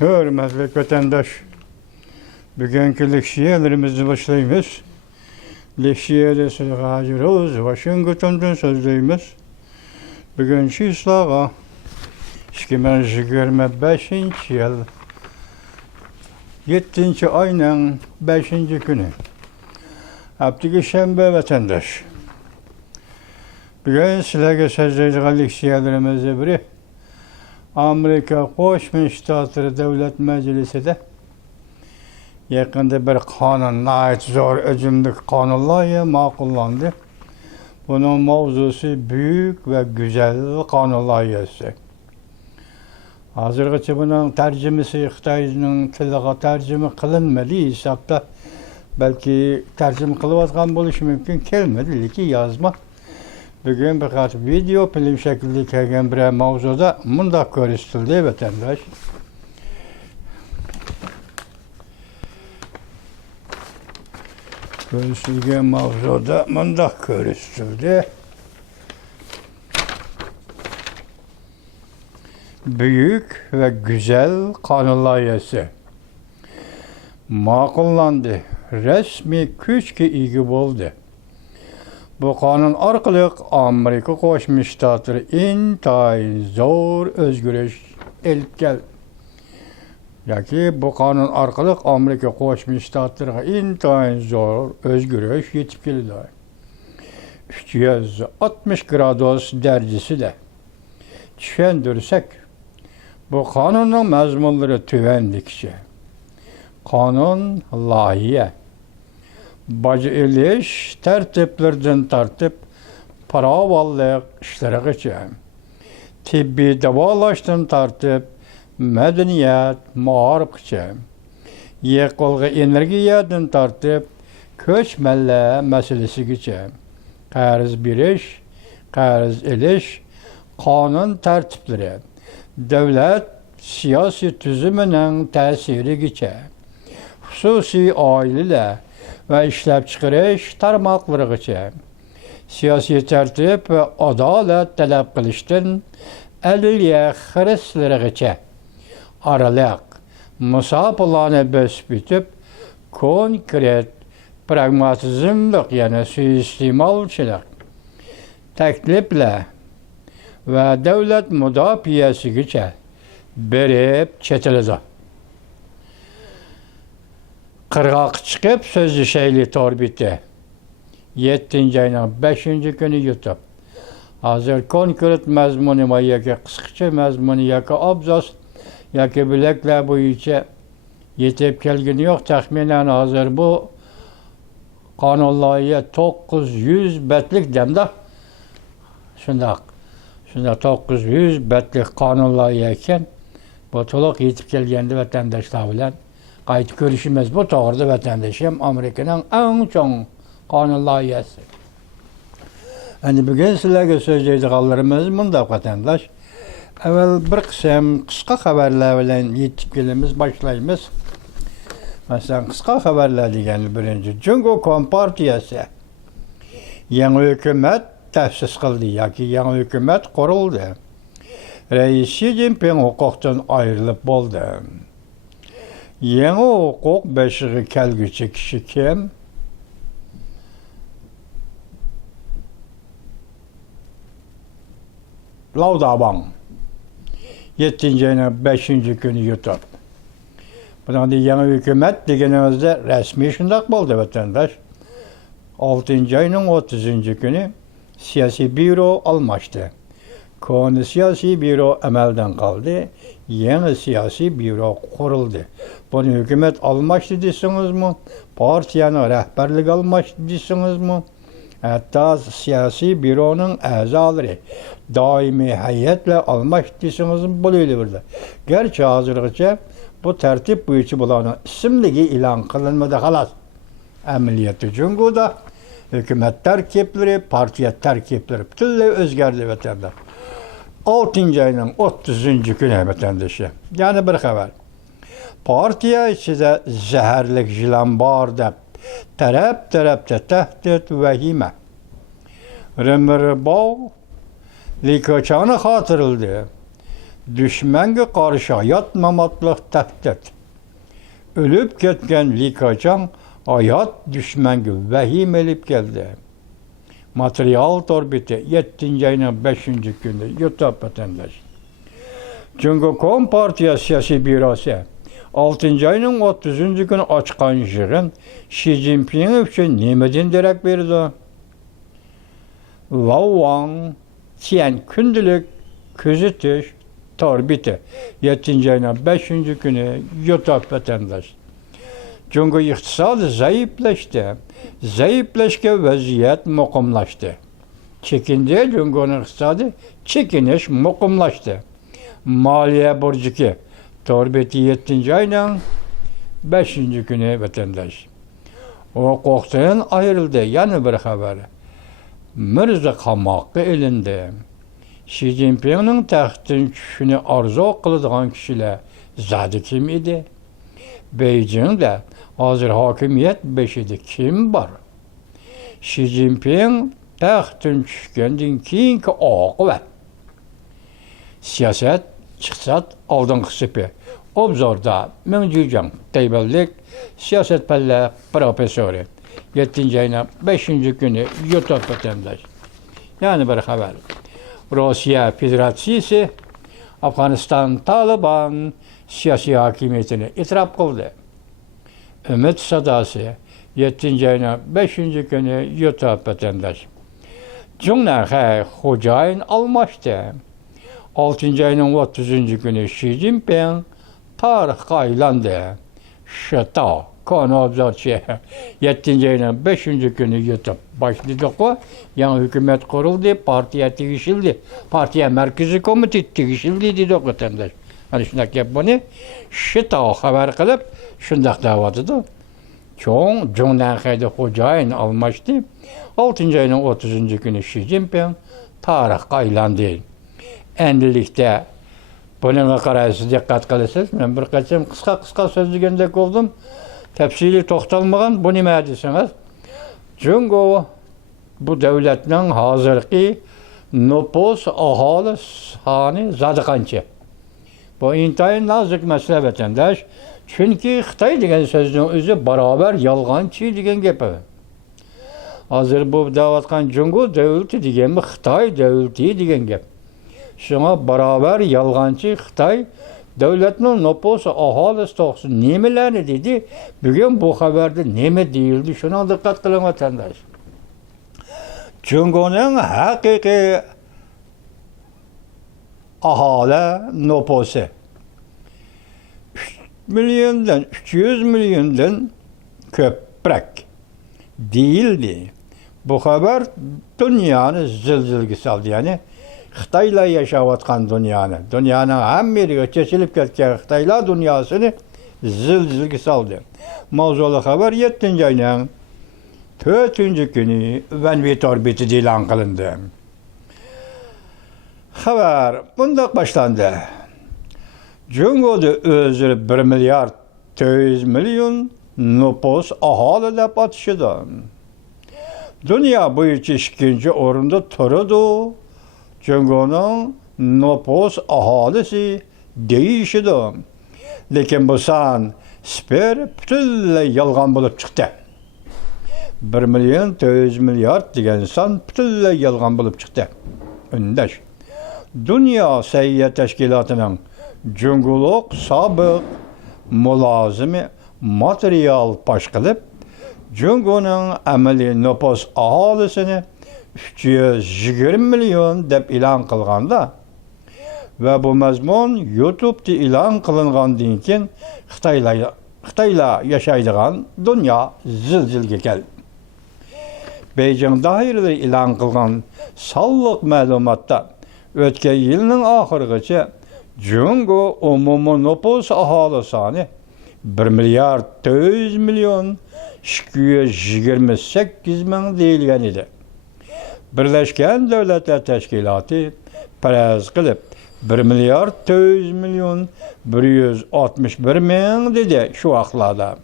Hürmetli vatandaş, bugünkü leksiyelerimizi başlayımız. Leksiyede sıra hazırız, Washington'dan sözlüyümüz. Bugün şu islağa 2025 yıl 7. ayının 5. günü. Haftaki şembe vatandaş. Bugün sizlerge sözleyeceği leksiyelerimizi biri Amerika Qo'shma Shtatlar Davlat Majlisida yaqinda bir qonun, nəhayət zor həcmlik qonun layihə ma'qullandi. Bunun mavzusu büyük ve güzel qonun layihəsi. Hazırgacha bunun tərcümesi Xitoyning tiliga tərcümə qilinmadi hesabda. Belki tərcümə qilayotgan bo'lishi mumkin, kelmadi, lekin yozma. Bugün birkaç video film şeklinde kelgen bir mavzuda mundaq ko'rsatildi vatandaş. Ko'rsatilgan mavzuda mundaq ko'rsatildi. Büyük ve güzel qonun layihəsi ma'qullandı. Resmi kuchga ega bo'ldi. Bu qonun orqali Amerika Qo'shma Shtatlari intayin zo'r o'zgarish elib keldi. Yoki bu qonun orqali Amerika Qo'shma Shtatlariga intayin zo'r o'zgarish yetib keldi. 360 gradus derecesida tushuntirsak, bu qonunning mazmunlari tuvandikcha. Qonun loyiha bacı eliş tertiplerden tartip paravallık işlerigacha, tibbi davolaşdan tartip medeniyet, ma'arifgacha, yeqilg'i energiyadan tartip ko'chmanlar masalasigacha, qarz berish, qarz elish, qonun tartiplari, davlat siyosiy tuzumuning ta'sirigacha, xususiy oilalar ve işlep çıkarış tarmaqlarıgacha, siyasi tertip ve adalet talep qilishdan adliya xirislarigacha aralıq musafalarni bosib o'tib, konkret pragmatizmlik, yani suiiste'molchilik takliflar ve davlat mudofaasigacha berib chetiladi. Qirg'oq chiqib so'zlashayli torbiti 7. ayning 5. kuni YouTube. Hozir konkret mazmuni yoki qisqacha mazmuni yoki abzas yoki bilaklar bo'yicha yetib kelgani yo'q. Taxminan hozir bu qonun loyiha 900 betlik demda. Shundaq 900 betlik qonun loyiha ekan. Bu to'liq yetib kelganda vatandoshlar bilan qayta ko'rishimiz bu to'g'rida vatandoshim Amerikaning eng chong qonun loyihasi. Endi bugun sizlarga so'zlaydiganlarimiz bunda vatandosh. Avval bir qism qisqa xabarlar bilan yetib kelamiz, boshlaymiz. Masalan, qisqa xabarlar degani birinchi, Jungo Kompartiyasi yangi hukumat ta'sis qildi yoki yangi hukumat qurildi. Rais Xi Jinping huquqdan ayrilib bo'ldi. Yeni hukuk beşiği kelgüçü kişi kim? Laudaban. 7. ayının 5. günü YouTube. Bundan da yeni hükümet degenimizde resmi şundak oldu vatandaş. 6. ayının 30. günü siyasi büro almıştı. Konu siyasi büro emelden kaldı. Yeni siyasi büro kuruldu. Bunu hükümet almıştı desiniz mi? Partiyanın rehberlik almıştı desiniz mi? Hatta siyasi büronun azaları daimi heyetle almıştı desiniz mi? Böyleydi burada. Gerçi hazırlıkça bu tertip boyucu bulanın isimligi ilan kılınmadı halas. Emniyeti Cungu'da hükümet terkipleri, partiye terkipleri bütünle özgerdi vatandaş. 6. ayının 30. günü vatandaşı. Yani bir haber. Partiya içinde zehirlik jilan var deb tarafta tehdit vahime. Rimir Bağ likoçanı hatırıldı. düşmanga qarshi yotmamoqlik tahdid. Ölüp ketgan likacan hayat düşmanga vahim elib keldi. Material torbiti 7. ayının 5. günü yutup vatandaş. Çünkü Kompartiya siyasi bürosu 6. ayının 30. günü açkan yığın Xi Jinping için nemeden derek verdi? Wang Tian kündülük küzütüş torbiti 7. ayının 5. günü yutup vatandaş. Çünkü iktisadı zayıflaştı. Zayıflaşken vaziyet muqimlaştı. Çekindi Cumhur'un iktisadı çekiniş muqimlaştı. Maliye borcu ki torbeti 7. ayının 5. günü vatandaş. O korktuğun ayrıldı. Yani bir haberi. Mirza qamoqqa elindi. Xi Jinping'nin taxtın düşüşünü arzu qiladigan kişiler zadi kim idi? Beijing'de hazır hakimiyet beşidi kim var? Xi Jinping taxtın düşkenden keyinki oqibat. Siyaset, iqtisod oldingi sipi. Obzorda Mingjiang Tayvanlik siyaset palla profesörü 7. ayının 5. günü yutup vatandaş. Yani bir haber. Rusya Federasyonu Afganistan Taliban siyasi hakimiyetini itiraf kıldı. Ümit sadası 7. ayının 5. günü yutup vatandaş. Cumhurbaşkanı Hocayin almıştı. 6. ayının 30. günü Xi Jinping tarih aylandı. Şata, konu obzorçı 7. ayının 5. günü yutup başladı o. Yani hükümet kuruldu, partiye tigişildi. Partiye merkezi komite tigişildi dedi o vatandaş. Hani şundak yap bunu. Şata haber kılıp şundak davadıdı. Çoğun Cumhurbaşkanı Hocayin almıştı. 6. ayının 30. günü Xi Jinping tarih aylandı. Endilikte bunun kararısı dikkat kılısınız. Ben bir kaçım kısa sözlüğünde oldum. Tepsili toxtalmagan bu nima desiniz? Çünkü bu devletin hazırki nüfus ahali sani zadı qancha. Bu intayin nazik mesele vatandaş. Çünkü Xitay degan sözün özü beraber yalğançı degan gepi. Hazır bu davatkan Cungu devleti degan mi Xitay devleti degan gep. Şuna beraber yalğançı Xitay devletinin nüfusu ahalisi toxsun nemelerni dedi. Bugün bu haberde neme değildi. Şuna dikkat kılın vatandaş. Cungu'nun hakiki ahali nüfusu 300 milyondan köprek değildi. Bu haber dünyanın zilzilgi saldı. Yani Xitayla yaşayotgan dünyanın hem yeri çeşilip ketken Xitayla dünyasını zilzilgi saldı. Mavzulu haber 7. ayının 4. günü Venvi torbiti ilan kılındı. Haber bundak başlandı. Cungo'da özür 1 milyar 400 milyon nüfus ahali dep atışıdı. Dünya boyunca 2. orunda turdu. Cungo'nun nüfus ahalisi değişidi. Lekin bu san sper bütünley yalgan bulup çıktı. 1 milyon 400 milyar degan san bütünley yalgan bulup çıktı. Öndeş. Dünya Seyyiye Teşkilatı'nın Cunguluk sabık mulazimi material paş kılıp Cungu'nun ameli nüfus ahalisini 320 milyon dep ilan kılganda ve bu mazmun YouTube'da ilan kılıngandan keyin Xitayla yaşaydigan dünya zilzilge geldi. Beijing'de hayırlı ilan kılgan sallık malumatta ötken yılının ahırgıçı Cungu umumu nüfus ahali sani 1 milyar 400 milyon 228 min deyilgen idi. Birleşken Devletler Teşkilatı perez kılıp 1 milyar 400 milyon 161 min dedi şu aklarda.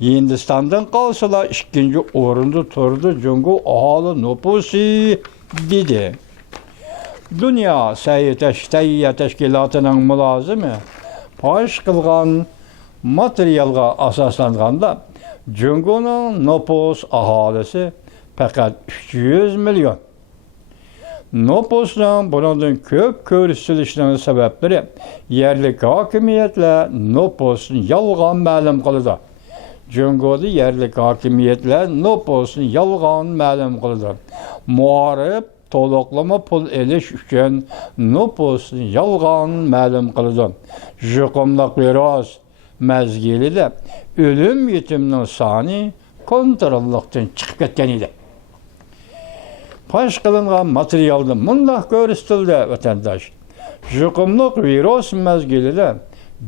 Hindistan'dan kalsıla 2. orunda turdu Cungu ahali nüfusu dedi. Dünya Səhiyyə Təşkilatının mülazimi payış qılğan materialga asaslanğanda Cüngonun nüfus ahalisi faqat 300 milyon. Nüfusun bunun köp körüstülüşünün sebepleri yerlik hakimiyetler nüfusun yalğan ma'lum qildi. Cüngoda yerlik hakimiyetler nüfusun yalğan ma'lum qildi. Muharib to'liqlama pul elish uchun nüfusun yalğan ma'lum qildi. Juqumliq meros mezgilida ölüm yetiminin sani kontrollikdan chiqib ketgan edi. Paş qılınğan materialda mundaq görüstüldi vatandaş. Juqumliq virus mezgilida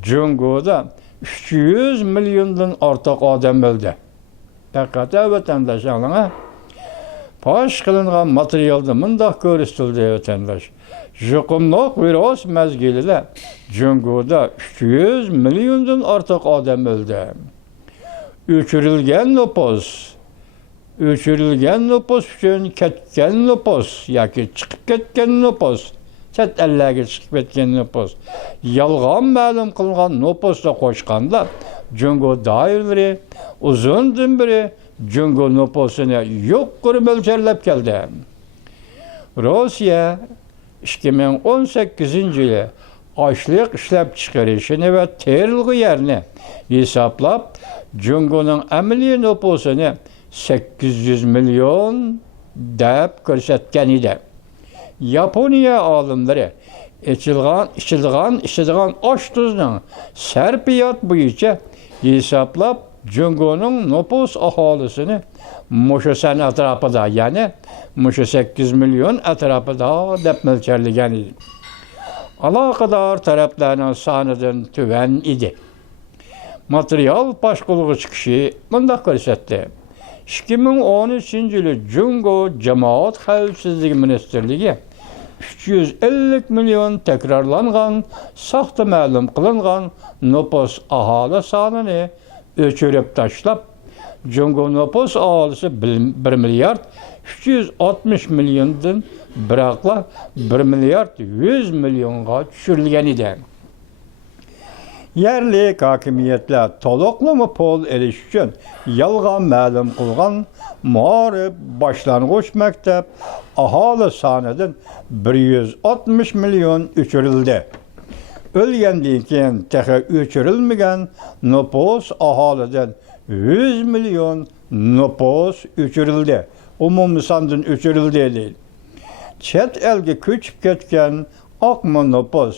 Cüngoda 300 milyondan ortiq odam öldü. Faqat vatandaş anlana. Paş qılınğan materialda mundaq görüstüldi vatandaş. Juqumliq virus mezgilida Cüngoda 300 milyondan ortiq odam öldü. Öçürülgen nüfus üçün ketken nüfus, yoki chiqib ketgan nüfus, chet ellarga chiqib ketgan nüfus, yalğan ma'lum qilgan nüfusda qo'shganda Cüngo doiralari uzundan beri Cüngo nüfusini yuqori mo'ljallab keldi. Rossiya 2018-yili açlıq ishlab chiqarishini va terilg'i yerni hisoblab Cüngoning amaliy nüfusini 800 milyon deb ko'rsatgan edi. Yaponiya olimlari ichilgan osh tuzning sarfiyot bo'yicha hisoblab Cüngoning nüfus aholisini mushu san atrofida, ya'ni mushu 8 milyon atrofida deb mo'ljallagan edi. Aloqador taraflarning sonidan tuvan edi. Material boshqaruvchi chiqishi bundaq ko'rsatdi. 2013-yili Cüngo Jamoat Xavfsizligi Ministerligi 350 milyon takrorlangan, soxta ma'lum qilingan nüfus aholi sonini o'chirib tashlab, Cüngo nüfus aholisi 1 milyard 360 milyondan biroqla 1 milyard 100 milyonga tushirilgan edi. Yerlik hakimiyetler to'liqlama pul elish uchun yalğan ma'lum qilgan muharib boshlang'ich maktab aholi sonidan 160 milyon o'chirildi. O'lgandan keyin texi o'chirilmagan nüfus aholidan 100 milyon nüfus o'chirildi. Umumiy sondan o'chirildi deydi. Chet elga ko'chib ketgan oqma nüfus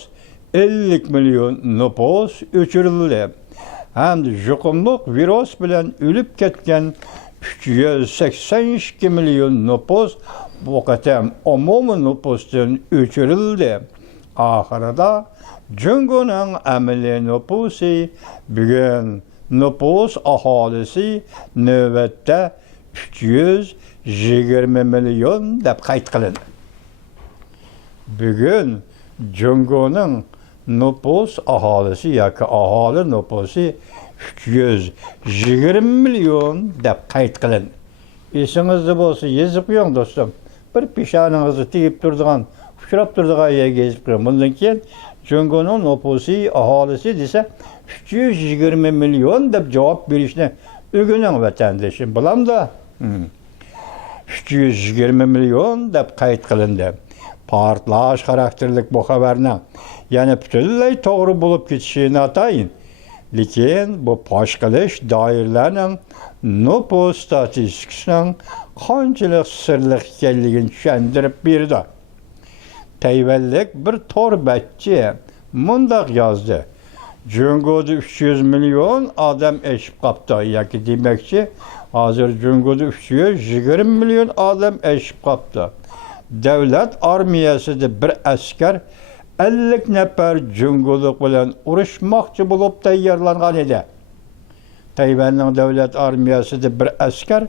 50 milyon nüfus o'chirildi. Hamda juqumliq virus bilan o'lib ketgan 382 milyon nüfus bu qatam umumiy nüfusdan o'chirildi. Oxirida Cüngoning amaliy nüfusi bugun nüfus aholisi navbatda 320 milyon deb qayd qilindi. Bugun Cüngoning nüfus aholisi yoki aholi nüfusi 320 milyon deb qayd qilindi. Esingizda bo'lsa yezib qo'ying do'stim. Bir peshoningizni tegib turadigan, uchrab turadigan yerga yezib qo'ying. Bundan keyin Cüngoning nüfusi aholisi desa 320 milyon deb javob berishni o'rganing vatandoshim. Bilamda 320 milyon deb qayd qilindi. Partlash xarakterlik bu xabarni yana butunlay to'g'ri bo'lib ketishini atayin. Lekin bu fosh qilish doirlarning nüfus statistikasining qanchalik sirli ekanligini tushuntirib berdi. Tayvanlik bir to'rbatchi mundaq yozdi. Cüngoda 300 milyon odam eshib qopti, yoki demakchi, hozir Cüngoda 320 milyon odam eshib qopti. Davlat armiyasida bir askar 50 nafar Cüngoluq bilan urushmoqchi bo'lib tayyorlangan edi. Tayvanning davlat armiyasida bir askar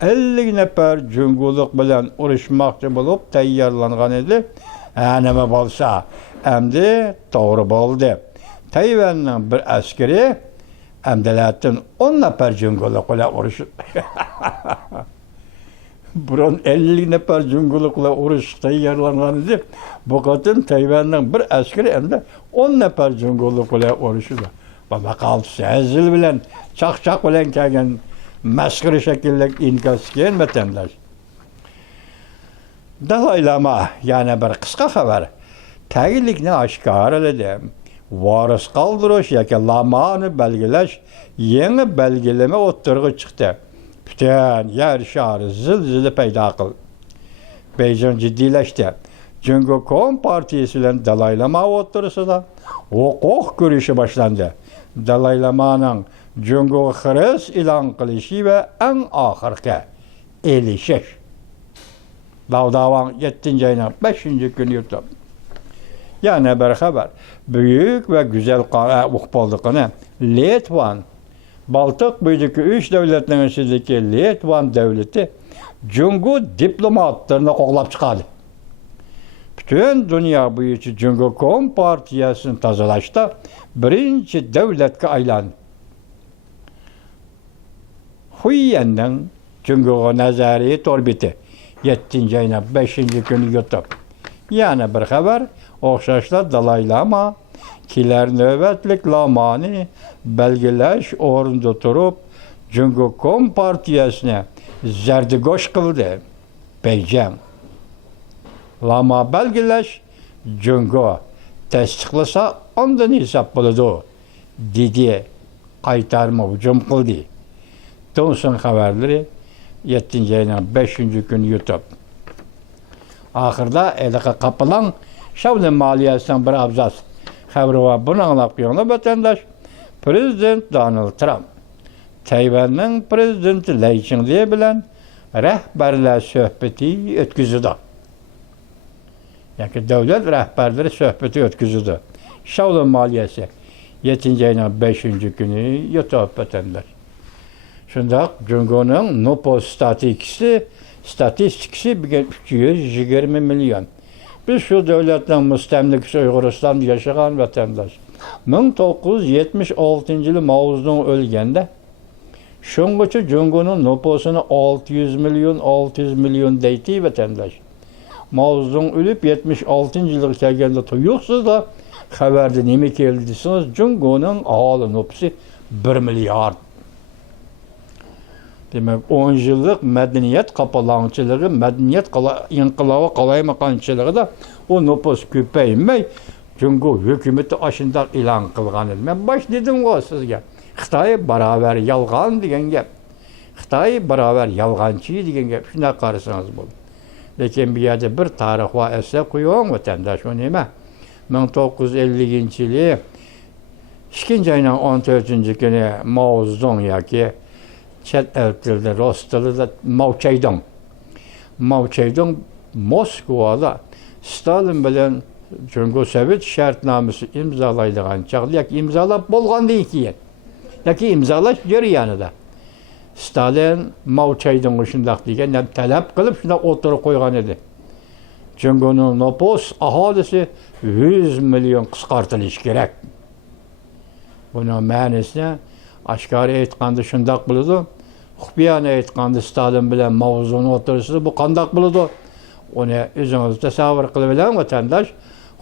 50 nafar Cüngoluq bilan urushmoqchi bo'lib tayyorlangan edi. Nima bo'lsa, endi to'g'ri bo'ldi. Tayvanning bir askari amdalatdan 10 nafar Cüngoluq bilan urushib Burun 50 nefer cüngülükle uğraşıkta yarılanan idi. Bu kadın Tayvan'ın bir askeri hem de 10 nefer cüngülükle uğraşıdı. Baba kaldı 8 yıl bilen çak bilen kelgen maskırı şekilde inkas gelmetenler. Dalai Lama yani bir kısa haber. Tağillikni aşkar ededim. Varis kaldırış yaki lamanı belgeleş yeni belgeleme oturgu çıktı. Bütün yer şarı zil peyda kıl. Beijing ciddileşti. Çünkü Kom Partisi ile Dalai Lama oturursa da hukuk görüşü başlandı. Dalai Lama'nın Cungo Hırs ilan kılışı ve en ahırki elişiş. Davdavan 7. ayının 5. günü yurtta. Yani bir haber. Büyük ve güzel ukbaldıkını Litvan, Baltık büyüdeki 3 devletlerin içindeki Litvan devleti Cungo diplomatlarını koklap çıkardı. Bütün dünya büyücü Cungo Kom Partiyası'nın tazalaştı. Birinci devletke aylandı. Huyen'den Cungo nazari torbiti 7. ayının 5. günü yurtta. Yani bir haber. Okşaşla Dalai Lama, kiler nöbetlik Lama'nı belgeleş orunda durup Cungo Kom Partiyası'na zerdigoş kıldı. Beijing. Lama belgeleş Cungo tasdiklasa ondan hesap buldu. Dedi kaytarma hücum kıldı. Donsun haberleri 7. ayının 5. günü YouTube. Ahırda elaka kapılan Şavlin maliyesinden bir abzas haberi var. Bunu anlap yanına vatandaş Prezident Donald Trump Tayvan'ın prezidenti Lai Ching-te bilen rehberler söhbeti ötküzüdü. Yani devlet rehberleri söhbeti ötküzüdü. Şavlin maliyesi 7. ayının 5. günü YouTube vatandaş. Şundak Cungo'nun nüfus statistikisi 320 milyon. Biz şu devletten müstemlikisi Uygurustan yaşayan vatandaş. 1976 yılı Mao Zedong ölgende şunguçu Cungo'nun nüfusunu 600 milyon deyti vatandaş. Mao Zedong ölüp 76 yılı kelgende tuyuksuz da haberde nemi keldisiniz Cungo'nun ahali nüfusu 1 milyar. Demek 10 yıllık medeniyet kapalançılığı, medeniyet inkılabı kalaymakançılığı da o nüfus köpeyinmey. Çünkü hükümeti aşında ilan kılgan edi. Ben baş dedim o sizge. Xitay beraber yalgan degen gep. Xitay beraber yalgançı degen gep. Şuna karısanız bu. Lekin bir yerde bir tarih var esse koyuyor vatandaş o neme? 1950 yılı 2. ayının 14. günü Mao Zedong yaki Çet eltildi, Rostalı'da Mao Zedong. Mao Zedong Moskova'da Stalin bilen Cungo Sovet şartnamesi imzalaydıgan çağda yak imzalap bolgan değil ki. Yaki imzalaş jarayanıda. Stalin Mao Zedong'u şundaq degen talep kılıp şunda oturup koygan edi. Cungo'nun nüfus ahalisi 100 milyon kıskartılış gerek. Bunun ma'nosini aşkari aytqanda şundaq buldu. Xubiyana aytqanda Stalin bilen Mao Zedong otursa bu qandaq buldu. Onu özünüz tasavvur qilib bilen vatandaş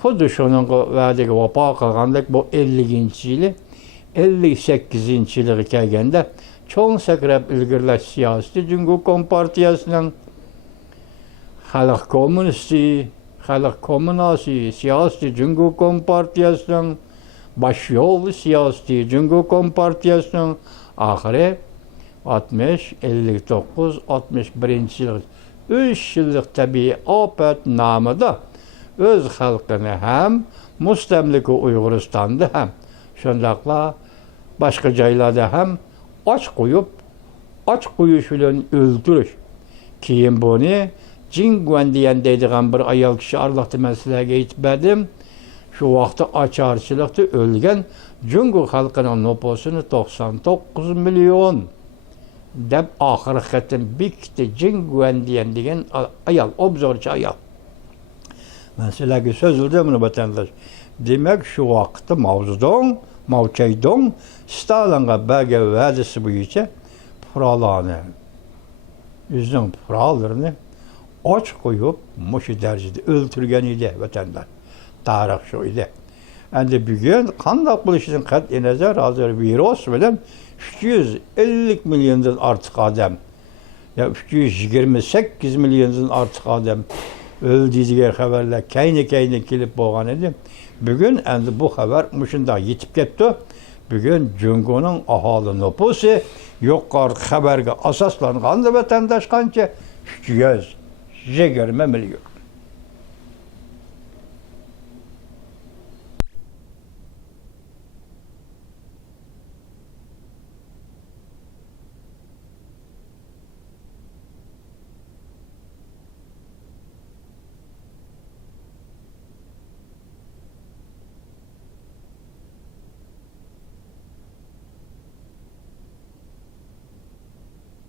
xuddi şunun va'daga vafo qilgandek bu 50 yılı 58 yılı kelgende çoğun sakrab ilgirlash siyosati Cungo Kom Partiyasının Xalq Kommunasi siyosati Cungo Kom Partiyasının baş yolu siyosati Cungo Kom Partiyasının ahiri 60, 59, 61 yıl 3 yıllık tabii afet namıda öz halkını hem müstemliki Uyguristan'da hem şundakla başka joylarda hem aç koyuş bilen öldürüş. Keyin bunu Jingwen diyen deydigan bir ayal kişi arlaqtı men sizlerge aytmadım. Şu vaqtda açarçılıqda ölgen Cungo halkının nüfusunu 99 milyon deb ahir xatim bikti Jingwen diyen degen ayal, obzorchi ayal. Ben sizlerge sözüldü bunu vatandaş. Demek şu vaqtda Mao Zedong Stalinga bergen va'dasi bo'yicha qurollarni üzünün pırağlarını aç koyup muşu derecede öldürgen idi vatandaş. Tarih şu idi. Endi bugün qandaq bilishdan qat'iy nazar hozir virus bilan 350 milyondan ortiq odam, ya 328 milyondan ortiq odam öldü degan xabarlar kayni kelib bo'lgan edi. Bugun endi bu xabar mushunda yetib ketdi. Bugun Jungoning aholi nupusi yuqori xabarga asoslanganda vatandaş qancha 320 milyon.